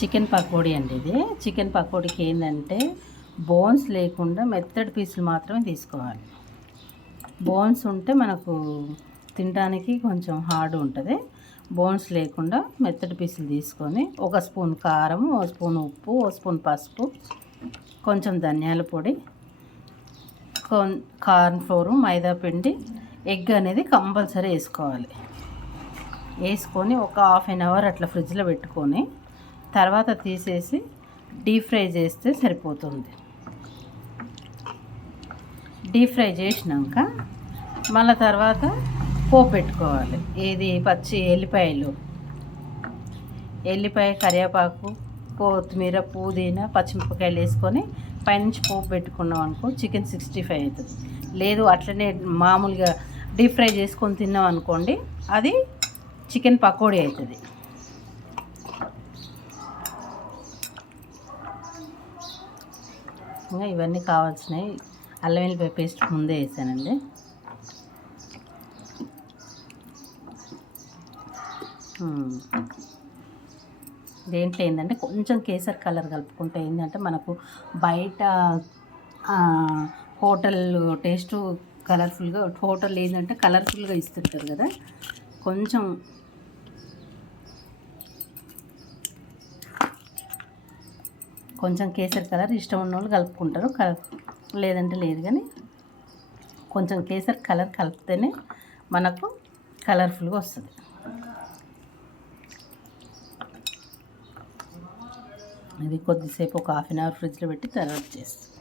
Chicken pakodi అండి. ఇది chicken పకోడీకి ఏంటంటే బోన్స్ లేకుండా మెత్తడి పీసులు మాత్రమే తీసుకోవాలి. బోన్స్ ఉంటే మనకు తినడానికి కొంచెం హార్డ్ ఉంటుంది. బోన్స్ లేకుండా మెత్తడి పీసులు తీసుకొని ఒక స్పూన్ కారం, ఒక స్పూన్ ఉప్పు, ఒక స్పూన్ పసుపు, కొంచెం ధనియాల పొడి, కార్న్ ఫ్లోరు, మైదా పిండి, ఎగ్ అనేది కంపల్సరీ వేసుకోవాలి. వేసుకొని ఒక ½ అట్లా ఫ్రిడ్జ్లో పెట్టుకొని తర్వాత తీసేసి డీప్ ఫ్రై చేస్తే సరిపోతుంది. డీప్ ఫ్రై చేసినాక మళ్ళీ తర్వాత పోపు పెట్టుకోవాలి. పచ్చి ఎల్లిపాయ, కరివేపాకు, కొత్తిమీర, పుదీనా, పచ్చిమిరపకాయలు వేసుకొని పైనుంచి పోపు పెట్టుకున్నాం అనుకో చికెన్ 65 అవుతుంది. లేదు అట్లనే మామూలుగా డీప్ ఫ్రై చేసుకొని తిన్నాం అనుకోండి అది చికెన్ పకోడీ అవుతుంది. ఇంకా ఇవన్నీ కావాల్సినవి అల్లం వెల్లిపాయ పేస్ట్ ముందే వేసానండి. దేంట్లో ఏంటంటే కొంచెం కేసర్ కలర్ కలుపుకుంటే ఏంటంటే మనకు బయట హోటల్ టేస్ట్ కలర్ఫుల్గా, హోటల్ ఏంటంటే కలర్ఫుల్గా ఇస్తుంటారు కదా, కొంచెం కేసరి కలర్ ఇష్టం ఉన్న వాళ్ళు కలుపుకుంటారు, లేదంటే లేదు. కానీ కొంచెం కేసరి కలర్ కలిపితేనే మనకు కలర్ఫుల్గా వస్తుంది. ఇది కొద్దిసేపు ఒక ½ అవర్ ఫ్రిడ్జ్లో పెట్టి తర్వాత చేస్తాం.